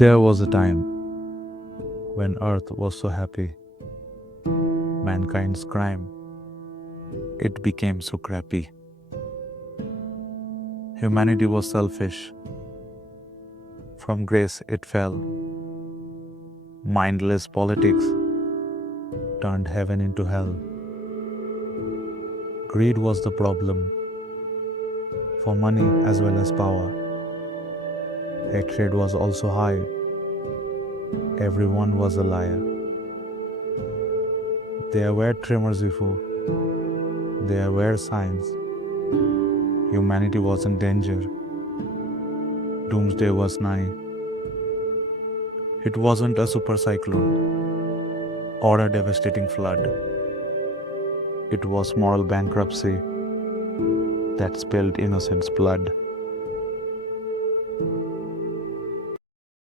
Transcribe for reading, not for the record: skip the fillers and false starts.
There was a time when Earth was so happy. Mankind's crime, it became so crappy. Humanity was selfish. From grace it fell. Mindless politics turned heaven into hell. Greed was the problem, for money as well as power. Hatred was also high. Everyone was a liar. There were tremors before. There were signs. Humanity was in danger. Doomsday was nigh. It wasn't a super cyclone or a devastating flood. It was moral bankruptcy that spilled innocents' blood.